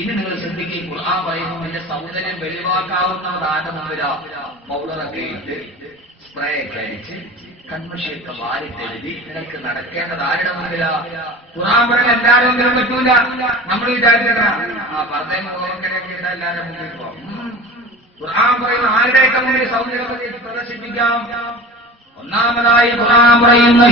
ഇനി നിങ്ങൾ ശ്രദ്ധിക്കുക, ഖുർആൻ പറയുന്നു എന്റെ സൗന്ദര്യം വെളിവാക്കാവുന്നതാണ് മുമ്പില പൗഡറൊക്കെ ഇട്ട് സ്പ്രേ ഒക്കെ അടിച്ച് കൺമഷിയൊക്കെ വാരിത്തെഴുതി നിനക്ക് നടക്കേണ്ടത് ആരുടെ മുമ്പില? ഖുർആൻ പറയുന്ന എല്ലാവരും ഒന്നിനും പറ്റൂല. നമ്മൾ വിചാരിച്ചതാ പറഞ്ഞ മുഖമൊക്കെ ഇട്ടാ എല്ലാവരുടെ മുമ്പിൽ പോവാം. ഖുർആൻ പറയുന്ന ആരുടെയൊക്കെ മുമ്പിൽ സൗന്ദര്യം പ്രദർശിപ്പിക്കാം? ഒന്നാമതായി ഖുർആൻ പറയുന്ന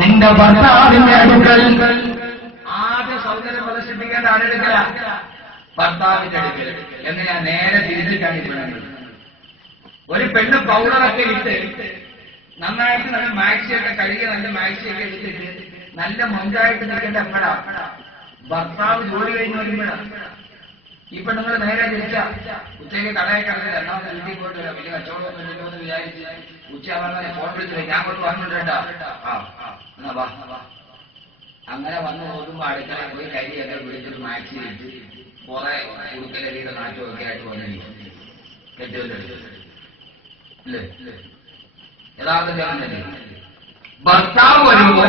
നിന്റെ ഭർത്താവിന്റെ അടുക്കൽ. ആദ്യ സൗന്ദര്യം പ്രദർശിപ്പിക്കേണ്ട ആരെടുക്കല? ഭർത്താവിന്റെ അടുക്കൽ. എന്ന് ഞാൻ നേരെ തിരിച്ചിട്ടാണ് ഈ ഒരു പെണ്ണ് പൗഡറൊക്കെ ഇട്ട് നന്നായിട്ട് നല്ല മാക്സിയൊക്കെ കഴുകി നല്ല മാക്സിയൊക്കെ ഇട്ടിട്ട് നല്ല മൊഞ്ചായിട്ട് നിൽക്കേണ്ട എപ്പോഴാ? ഭർത്താവ് ജോലി കഴിഞ്ഞ് വരുമ്പോഴാണ്. ഈ പെണ്ണുങ്ങൾ നേരെ തിരിച്ച ഉച്ചയ്ക്ക് കടയിൽ കിടന്നില്ല, രണ്ടാമത്തെ വീട്ടിൽ പോയിട്ടില്ല, വലിയ കച്ചവടമൊന്നും ഇല്ലല്ലോ എന്ന് വിചാരിച്ച് ഉച്ചയാവാൻ ഫോൺ വിളിച്ചില്ല, ഞാൻ കൊണ്ട് വന്നിട്ടാ എന്നാ വാ. അങ്ങനെ വന്ന് നോക്കുമ്പോ അടുക്കള പോയി കരിയൊക്കെ വിളിച്ചിട്ട് മാക്സി ഇട്ട് കുറെ കുടുക്കലരിയുടെ നാറ്റമൊക്കെ ആയിട്ട് വന്നിരിക്കും. കെട്ടുവല്ലോ അല്ലേ? യഥാർത്ഥത്തിൽ ഭർത്താവ് വരുമ്പോ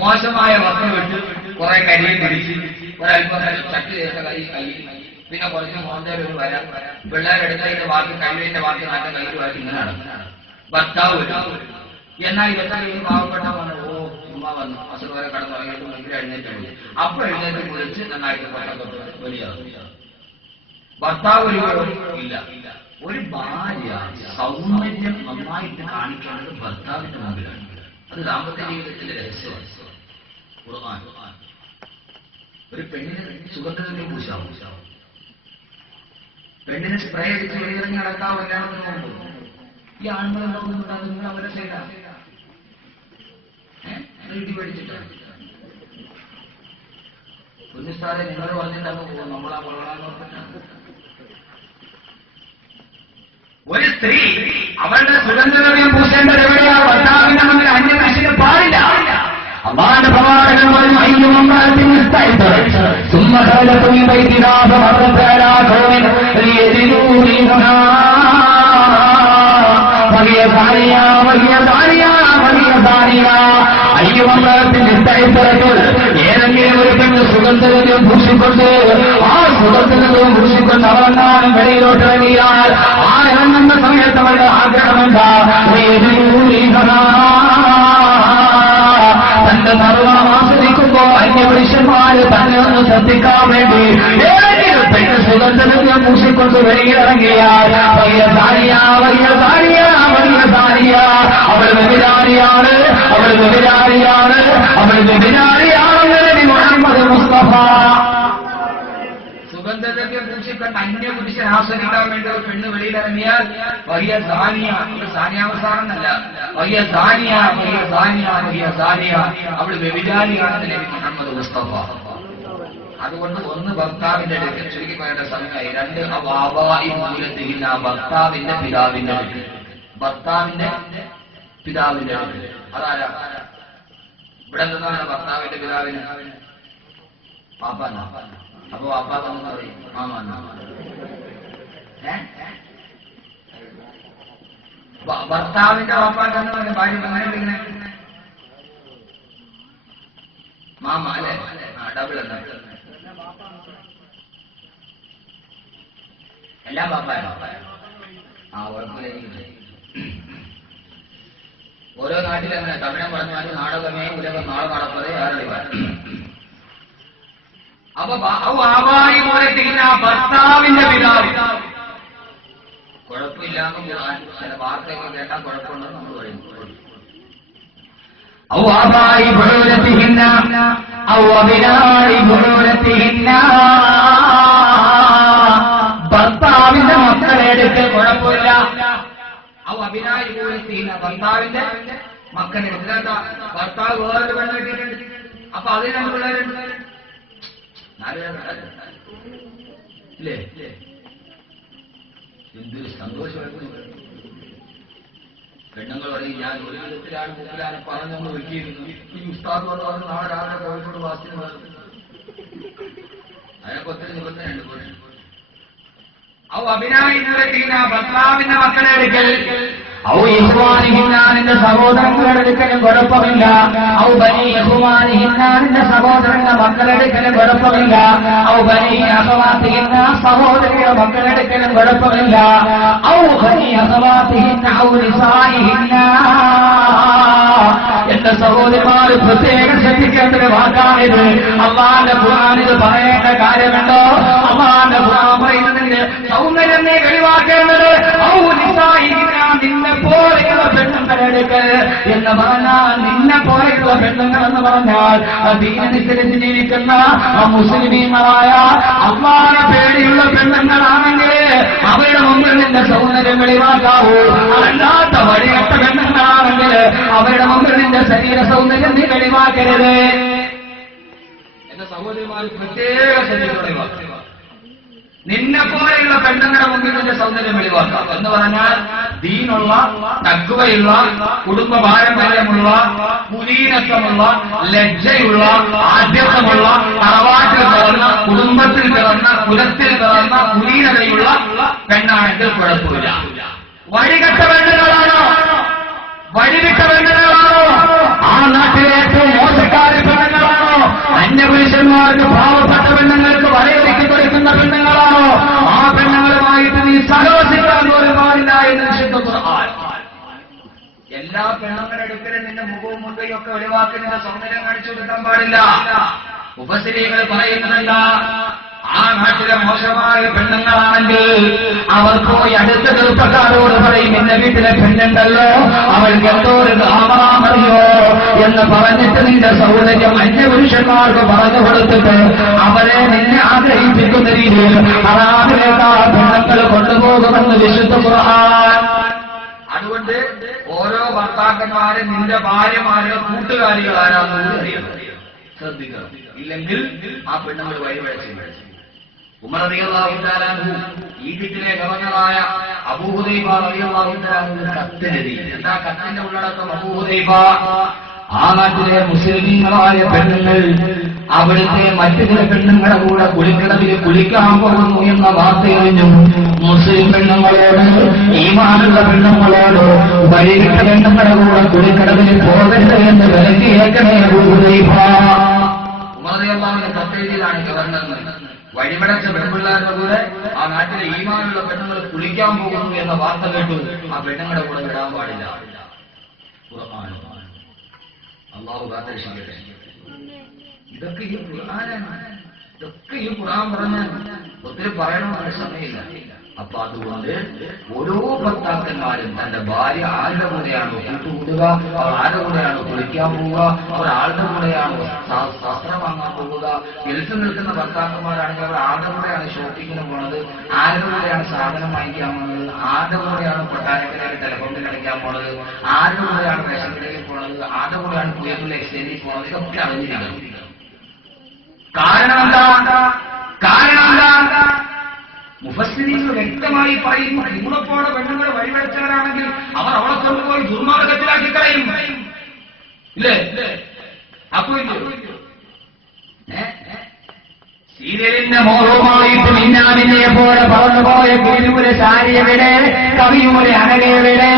മോശമായ വസ്ത്രം ഇട്ട് കുറെ കരിയും പിടിച്ച് ഒരല്പം ചട്ടി ചെയ്ത കൈ പിന്നെ കുറച്ച് മോന്തയിൽ ഒരു വരാം പിള്ളേരെടുത്തതിന്റെ ബാക്കി കഴിവിന്റെ ബാക്കി നാട്ടം കയ്യിലുമായിട്ട് ഇങ്ങനെ നടക്കുന്നതാണ് ഭർത്താവ് വരും. എന്നാൽ ഇവരുടെ പാവപ്പെട്ടവണ് ചുമ്മാ വന്നു അസുഖം കടന്നുറങ്ങിയിട്ട് ഭയങ്കര എഴുന്നേറ്റ് പോയി. അപ്പൊ എഴുന്നേറ്റ് കുളിച്ച് നന്നായിട്ട് പുറത്തൊക്കെ വലിയാകും. ഭർത്താവ് ഇല്ല. ഒരു ഭാര്യ സൗന്ദര്യം നന്നായിട്ട് കാണിക്കേണ്ടത് ഭർത്താവിന്റെ മുമ്പിലാണ്. അത് ദാമ്പത്യ ജീവിതത്തിന്റെ രഹസ്യമാണ്. ഒരു പെണ്ണിന് സുഗന്ധത്തിന്റെ പൂശാവും, പെണ്ണിന് സ്പ്രേ അടിച്ച് വെളിയിറങ്ങി നടക്കാവ് കല്യാണത്തിന് പോകുമ്പോൾ ഈ ആണുങ്ങളുണ്ടാകുന്നുണ്ടാകുന്നത് അവരുടെ സൈഡാണ്. ഇടി പഠിച്ചിട്ടാണ് കുഞ്ഞുസ്ഥാനെ നിങ്ങൾ പറഞ്ഞിട്ടാണ് പോകും. നമ്മളാ വളരാൻ ഒരു സ്ത്രീ അവളുടെ സുഗന്ധദ്രവ്യം പൂശേണ്ടത് എവിടെയാ? ഭർത്താവിന്റെ മുന്നിൽ അന്യനാശിന് പാടില്ല. അള്ളാന്റെ പ്രവാചകൻ ഏതെങ്കിലും ഒരു പെണ്ണ് സുഗന്ധദ്രവ്യം പൂശിക്കൊണ്ട് ആ സുഗന്ധദ്രവ്യം പൂശിക്കൊണ്ട് അവരെങ്ങാനും വെളിയിലോട്ട് ഇറങ്ങിയാൽ ആ ഇറങ്ങുന്ന സമയത്ത് അവരുടെ ആഗ്രഹമെന്താ? തന്റെ സർവ്വം ആസ്വദിക്കുമ്പോ അന്യപുരുഷന്മാര് തന്നെ ഒന്ന് ശ്രദ്ധിക്കാൻ വേണ്ടി ഏതെങ്കിലും പെണ്ണ് സുഗന്ധദ്രവ്യം പൂശിക്കൊണ്ട് വെളിയിലിറങ്ങിയാൽ വലിയ സാരിയ വലിയ സാരിയ വലിയ സാരിയ അവൾ വ്യഭിചാരിയാണ്, അവൾ വ്യഭിചാരിയാണ്, അവൾ വ്യഭിചാരിയാണ്. മുഹമ്മദ് മുസ്തഫ സുഗന്ധദ്രവ്യം പൂശിക്കൊണ്ട് അന്യപുരുഷൻ ആസ്വദിക്കാൻ വേണ്ടി ഒരു പെണ്ണ് വെളിയിലിറങ്ങിയാൽ വലിയ സാനിയ, സാനിയാവസാനല്ല, വലിയ സാനിയ, വലിയ സാനിയ, വലിയ സാനിയ, അവൾ വ്യഭിചാരിയാണെന്ന് നബി മുഹമ്മദ് മുസ്തഫ. അതുകൊണ്ട് ഒന്ന് ഭർത്താവിന്റെ അടുക്കൽ ചുരുക്കി പറയേണ്ട സമയമായി. രണ്ട് അവാബായി മൂലത്തില്ല ഭർത്താവിന്റെ പിതാവിന്റെ അടുക്കൽ, ഭർത്താവിന്റെ പിതാവിന്റെ അടുക്കൽ. അതാരാ? ഇവിടെ എന്താണ് ഭർത്താവിന്റെ പിതാവിന്? പാപ്പാന. അപ്പൊ പാപ്പാന്ന് പറയും മാമാന. ഭർത്താവിന്റെ പാപ്പാന്ന് പറഞ്ഞ ഭാര്യ അങ്ങനെ ഇങ്ങനെ മാമ അല്ലെ? ഡബിൾ എന്താ? എല്ലാം പാപ്പായ. കുഴപ്പമില്ല. ഓരോ നാട്ടിലെങ്ങനെ തമിഴം പറഞ്ഞാൽ നാടകമേ ഉലകം നാളെ നടപ്പതേ ആരുടെ. അപ്പൊ ആവായി പോലെ ചെയ്യുന്ന ഭർത്താവിന്റെ പിതാവ് കുഴപ്പമില്ലാന്ന് ചില വാർത്തയൊക്കെ കേട്ടാൽ കുഴപ്പമുണ്ടെന്ന് നമ്മൾ പറയുന്നു. ഭർത്താവിന്റെ മക്കളെ എടുക്കൽ കുഴപ്പമില്ല. അഭിനായി ചെയ്യുന്ന ഭർത്താവിന്റെ മക്കളെ എടുക്കുക. ഭർത്താവ് വേറൊരു പെണ്ണ് കിട്ടിയിട്ടുണ്ട്. അപ്പൊ അതിന് രണ്ട് പിള്ളേരുണ്ട്. ഇല്ലേ? എന്തൊരു സന്തോഷമായിരുന്നു. പെണ്ണുങ്ങൾ പറയും ഞാൻ ഒരു വിധത്തിലാണ് മുക്കിലാണ് പറഞ്ഞൊന്ന് വെക്കിയിരുന്നു. ഈ ഉസ്താദ് പറഞ്ഞു നാളെ രാവിലെ കോഴിക്കോട് വാസിന് പറഞ്ഞു. അതിനൊക്കെ ഒത്തിരി നിബന്ധനയുണ്ട്. പോലെ അഭിനായി ചെയ്യുന്ന ഭർത്താവിന്റെ മക്കളെ എടുക്കൽ ഔ ഇഖ്വാനിഹിന്ന നിന്റെ സഹോദരങ്ങളുടെ അടുക്കലും കുഴപ്പമില്ല, ഔ ബനി ഇഖ്വാനിഹിന്ന നിന്റെ സഹോദരന്റെ മക്കളെടുക്കലും കുഴപ്പമില്ല, ഔ ബനി അഖവാതിഹിന്ന സഹോദരിയുടെ മക്കളെടുക്കലും കുഴപ്പമില്ല, ഔ ബനി അഖവാതിഹിന്ന ഔ നിസായിഹിന്ന. എന്റെ സഹോദരിമാര് പ്രത്യേകം ശ്രദ്ധിക്കേണ്ട ഒരു വാക്കാണിത്. അല്ലാഹുവിന്റെ ഖുർആൻ ഇത് പറയേണ്ട കാര്യമുണ്ടോ? അല്ലാഹുവിന്റെ ഖുർആൻ പറയുന്നതിന്റെ സൗന്ദര്യം നീ വെളിവാക്കേണ്ടത് ഔ നിസായിഹിന്ന നിന്നെ പോലെയുള്ള പെണ്ണുങ്ങളെടുക്കൽ എന്ന് പറഞ്ഞാൽ, നിന്നെ പോലെയുള്ള പെണ്ണുങ്ങൾ എന്ന് പറഞ്ഞാൽ ദീനനുസരിച്ച് ജീവിക്കുന്ന മുസ്ലിമീങ്ങളായ അല്ലാഹുവിനെ പേടിയുള്ള പെണ്ണുങ്ങളാണെങ്കിൽ അവരുടെ മുമ്പിൽ നിന്റെ സൗന്ദര്യം വെളിവാക്കാവൂ. അല്ലാത്ത വഴികെട്ട പെണ്ണുങ്ങളാണെങ്കിൽ അവരുടെ മുമ്പിൽ നിന്റെ ശരീര സൗന്ദര്യം നീ വെളിവാക്കരുത്. എന്റെ സഹോദരിമാർ പ്രത്യേക ശരീരം നിന്നെ പോലെയുള്ള പെണ്ണുങ്ങളുടെ മുമ്പിൽ നിന്റെ സൗന്ദര്യം വെളിവാക്കാം എന്ന് പറഞ്ഞാൽ ദീനുള്ള, തഖ്വയുള്ള, കുടുംബ പാരമ്പര്യമുള്ള, കുലീനത്വമുള്ള, ലജ്ജയുള്ള, ആദ്യത്വമുള്ള, തറവാട്ടിൽ പിറന്ന, കുടുംബത്തിൽ പിറന്ന, കുലത്തിൽ പിറന്ന, കുലീനതയുള്ള പെണ്ണാണെങ്കിൽ കുഴപ്പമില്ല. വഴികെട്ട പെണ്ണുങ്ങളാണോ, വഴിവിട്ട പെണ്ണുങ്ങളാണോ, ആ നാട്ടിലെ ഏറ്റവും മോശക്കാരി പെണ്ണുങ്ങളാണോ, അന്യപുരുഷന്മാർക്ക് പാവപ്പെട്ട പെണ്ണുങ്ങൾക്ക് വലയൊരുക്കി കൊടുക്കുന്ന പെണ്ണുങ്ങളാണോ, ആ പെണ്ണുങ്ങളുമായിട്ട് നീ സഹവസിക്കാൻ പോലും പാടില്ല എന്ന് വിശുദ്ധ ഖുർആൻ. എല്ലാ പെണ്ണുങ്ങളെടുക്കലും നിന്റെ മുഖവും മുൻകൈയും ഒക്കെ ഒഴിവാക്കി നിന്റെ സൗന്ദര്യം കാണിച്ചു കൊടുക്കാൻ പാടില്ല. മുഫസ്സിരീങ്ങൾ പറയുന്നതല്ല, ആ നാട്ടിലെ മോശമായ പെണ്ണുങ്ങളാണെങ്കിൽ അവർ പോയി അടുത്ത ചെറുപ്പക്കാരോട് പറയും, എന്റെ വീട്ടിലെ പെണ്ണുണ്ടല്ലോ അവൾക്ക് എന്തോ ഒരു കാമറാമറിയോ എന്ന് പറഞ്ഞിട്ട് നിന്റെ സൗന്ദര്യം അന്യപുരുഷന്മാർക്ക് പറഞ്ഞു കൊടുത്തിട്ട് അവരെ നിന്നെ ആഗ്രഹിപ്പിക്കുന്ന രീതിയിൽ ഹറാമിലേക്ക് ആ പെണ്ണുങ്ങൾ കൊണ്ടുപോകുമെന്ന് വിശുദ്ധ ഖുർആൻ. അതുകൊണ്ട് ഓരോ ഭർത്താക്കന്മാരും നിന്റെ ഭാര്യമാരുടെ കൂട്ടുകാരികളാരാന്ന് അറിയണം, ശ്രദ്ധിക്കണം. ഇല്ലെങ്കിൽ ആ പെണ്ണുങ്ങൾ വഴിവഴച്ചു. ഉമർ റളിയല്ലാഹു തആല അൻഹു ഈജിപ്തിലെ ഗവർണറായ അബൂ ഹുദൈഫ റളിയല്ലാഹു തആല അൻഹു കത്തെഴുതി. എന്താ കത്തിന്റെ ഉള്ളടക്കം? അബൂ ഹുദൈഫ, ആ നാട്ടിലെ മുസ്ലിമീങ്ങളായ പെണ്ണുങ്ങൾ അവിടുത്തെ മറ്റു ചില പെണ്ണുങ്ങളുടെ കൂടെ കുളിക്കടവിൽ കുളിക്കാൻ പോകുന്നു എന്ന വാർത്തയറിഞ്ഞു. മുസ്ലിം പെണ്ണുങ്ങളോട്, ഈമാനുള്ള പെണ്ണുങ്ങളോട് വഴിവിട്ട പെണ്ണുങ്ങളുടെ കൂടെ കുളിക്കടവിൽ പോകരുത് എന്ന് വിലക്കിയേക്കണേ അബൂ ഹുദൈഫ. ഉമർ റളിയല്ലാഹു അൻഹു കത്തെഴുതിയതാണ് ഗവർണറിന്. വഴിപടച്ച പെൺപിള്ളേരുടെ കൂടെ ആ നാട്ടിലെ ഈമാനുള്ള പെണ്ണുങ്ങൾ കുളിക്കാൻ പോകുന്നു എന്ന വാർത്ത കേട്ടു. ആ പെണ്ണുങ്ങളുടെ കൂടെ വിടാൻ പാടില്ല. അല്ലാഹു കാത്തിരക്ഷിക്കട്ടെ. ഇതൊക്കെ ഈ ഖുർആനാണ്. ഇതൊക്കെ ഈ ഖുർആൻ പറഞ്ഞാൽ ഒത്തിരി പറയണമെന്ന് സമയമില്ല. അപ്പൊ അതുകൊണ്ട് ഓരോ ഭർത്താക്കന്മാരും തന്റെ ഭാര്യ ആരുടെ കൂടെയാണോ കൂട്ടുകൂടുക, അവർ ആരുടെ കൂടെയാണോ കുളിക്കാൻ പോവുക, അവർ ആരുടെ കൂടെയാണോ വസ്ത്രം വാങ്ങാൻ പോവുക, ഗൾഫിൽ നിൽക്കുന്ന ഭർത്താക്കന്മാരാണെങ്കിൽ അവർ ആരുടെ കൂടെയാണ് ഷോപ്പിങ്ങിന് പോണത്, ആരുടെ കൂടെയാണ് സാധനം വാങ്ങിക്കാൻ പോണത്, ആരുടെ കൂടെയാണ് കൊട്ടാരക്കരയിൽ ടെലിഫോണിൽ കളിക്കാൻ പോണത്, ആരുടെ കൂടെയാണ് റേഷൻ കടയിൽ പോണത്, ആരുടെ കൂടെയാണ് കുവൈറ്റിലെ എക്സ്ചേഞ്ചിൽ പോണത്, ഇതൊക്കെ അറിഞ്ഞിരിക്കണം. കാരണം എന്താ? മുഫസ്സിരീങ്ങൾ വ്യക്തമായി പറയുന്നു, നിങ്ങളെപ്പോലെ പെണ്ണുങ്ങൾ വഴിവെച്ചവരാണെങ്കിൽ അവർ അവളെ കൊണ്ടുപോയി ദുർമാർഗത്തിലാക്കി കളയും. ഇല്ലേ? അപ്പോ സീരിയലിന്റെ മോഹവുമായിട്ട് മിന്നാമിനെ പോലെ പറന്നുപോയ കിളിയുടെ സാരിയവിടെ, കവിയുടെ അനകയുടെ,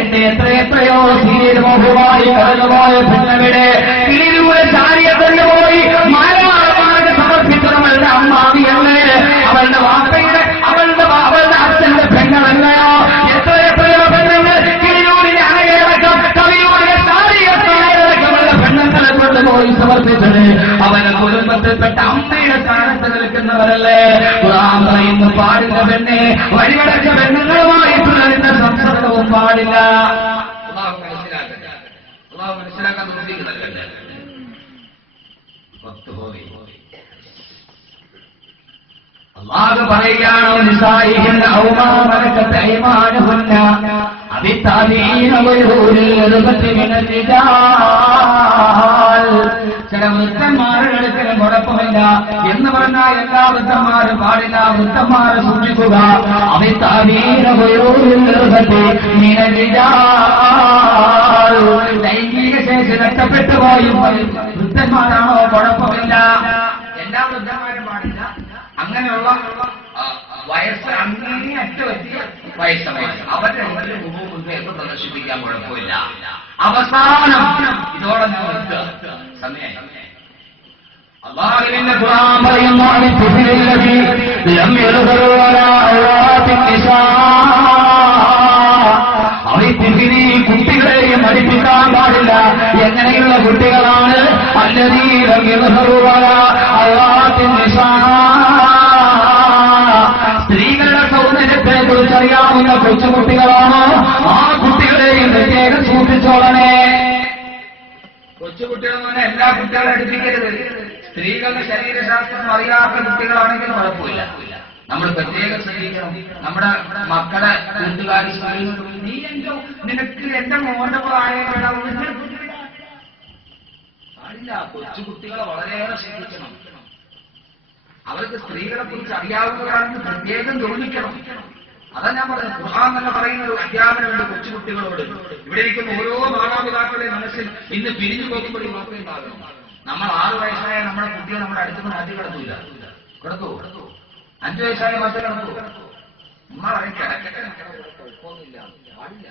എന്റെ എത്രയെത്രയോ സീരിയൽ മോഹവുമായി കടന്നുപോയ പെണ്ണവിടെ, കിളിയുടെ സാരിയെ കൊണ്ടുപോയി മാനമാർഗമായിട്ട് സമർപ്പിച്ചവളുടെ അമ്മാവിയല്ലേ, അവളുടെ വാപ്പയുടെ, അവളുടെ അച്ഛന്റെ പെണ്ണല്ലയോ, എത്രയെത്രയോ പെണ്ണുങ്ങൾ കിളിയൂരിന്റെ അനകയടക്കം കവിയൂരിന്റെ സാരിയടക്കമുള്ള പെണ്ണുങ്ങളെ കൊണ്ടുപോയി സമർപ്പിച്ചത് അവന്റെ കുടുംബത്തിൽപ്പെട്ട അമ്മയുടെ സ്ഥാനത്ത് നിൽക്കുന്നവരല്ലേ. ഖുർആൻ പറയുന്നു, പാടില്ല പെണ്ണെ, വഴിവടച്ച പെണ്ണുങ്ങളുമായിട്ടുള്ള സംസർഗവും പാടില്ല. അള്ളാഹു മനസ്സിലാക്കാൻ തോന്നിക്കുന്നതല്ലേ. അല്ലാഹു പറയുകയാണോ, നിസായിഹിന്ന ഔ മാ മലക്കത് അയ്മാനുഹുന്ന അബിത്താബീന വയൂലിൽ റുബത്തി മിനൽ റിജാൽ. ചില വൃദ്ധന്മാരുടെ കുഴപ്പമില്ല എന്ന് പറഞ്ഞാൽ എല്ലാ വൃദ്ധന്മാരും പാടില്ല. വൃദ്ധന്മാരെ സൂക്ഷിക്കുക. അബിത്താബീന വയൂലിൽ റുബത്തി മിനൽ റിജാൽ. ലൈംഗിക ശേഷി നഷ്ടപ്പെട്ടു പോയി വൃദ്ധന്മാരാണോ കുഴപ്പമില്ല. എല്ലാ വൃദ്ധന്മാരും പാടില്ല. അങ്ങനെയുള്ള വയസ്സ് അങ്ങേ അറ്റ പറ്റിയ വയസ്സമായി അവരുടെ മുമ്പ് പ്രദർശിപ്പിക്കാൻ കുഴപ്പമില്ല. അവസാനം ഇതോടെ നിർത്തുക. സമയം അല്ലാഹുവിന്റെ ഖുർആൻ പറയുന്നു അനിഫിലില്ലദി ലം യൽഖറു അലാ ഔറാത്തിൻ നിസാ അവരിഫിലി കുട്ടികളെയും പഠിപ്പിക്കാൻ പാടില്ല. എങ്ങനെയുള്ള കുട്ടികളാണ്? അല്ലദീ ലം യൽഖറു അലാ ഔറാത്തിൻ നിസാ സ്ത്രീകളുടെ സൗന്ദര്യത്തെ കുറിച്ച് അറിയാവുന്ന കൊച്ചുകുട്ടികളാണോ ആ കുട്ടികളെയും പ്രത്യേകം സൂക്ഷിച്ചോളണേ. കൊച്ചുകുട്ടികളെന്ന് പറഞ്ഞാൽ എല്ലാ കുട്ടികളെ അടുപ്പിക്കരുത്. സ്ത്രീകളുടെ ശരീരശാസ്ത്രം അറിയാത്ത കുട്ടികളാണെങ്കിൽ കുഴപ്പമില്ല. നമ്മൾ പ്രത്യേകം ശ്രദ്ധിക്കണം. നമ്മുടെ മക്കളെ കൂട്ടുകാരി നീ നിനക്ക് എന്റെ മോന്റെ പ്രായമുള്ള പാടില്ല. കൊച്ചുകുട്ടികളെ വളരെയേറെ ശ്രദ്ധിക്കണം. അവർക്ക് സ്ത്രീകളെ കുറിച്ച് അറിയാവുന്നതാണെന്ന് പ്രത്യേകം തോന്നിക്കണം. അതാ ഞാൻ പറഞ്ഞത്. ഖുർആൻ തന്നെ പറയുന്ന ഒരു അധ്യാപനമുണ്ട് കൊച്ചുകുട്ടികളോട്. ഇവിടെ ഇരിക്കുന്ന ഓരോ മാതാപിതാക്കളുടെ മനസ്സിൽ ഇന്ന് പിരിഞ്ഞു പോകുമ്പോൾ ഈ വാർത്ത ഉണ്ടാകണം. നമ്മൾ 6 വയസ്സായ നമ്മുടെ കുട്ടിയെ നമ്മുടെ അടുത്തുനിന്ന് മാറ്റി കിടത്തൂല. കിടത്തൂ? 5 വയസ്സായ മാറ്റി കിടത്തൂ? ഉമ്മ പറയും കിടക്കട്ടെ, കുഴപ്പമൊന്നുമില്ല, പാടില്ല.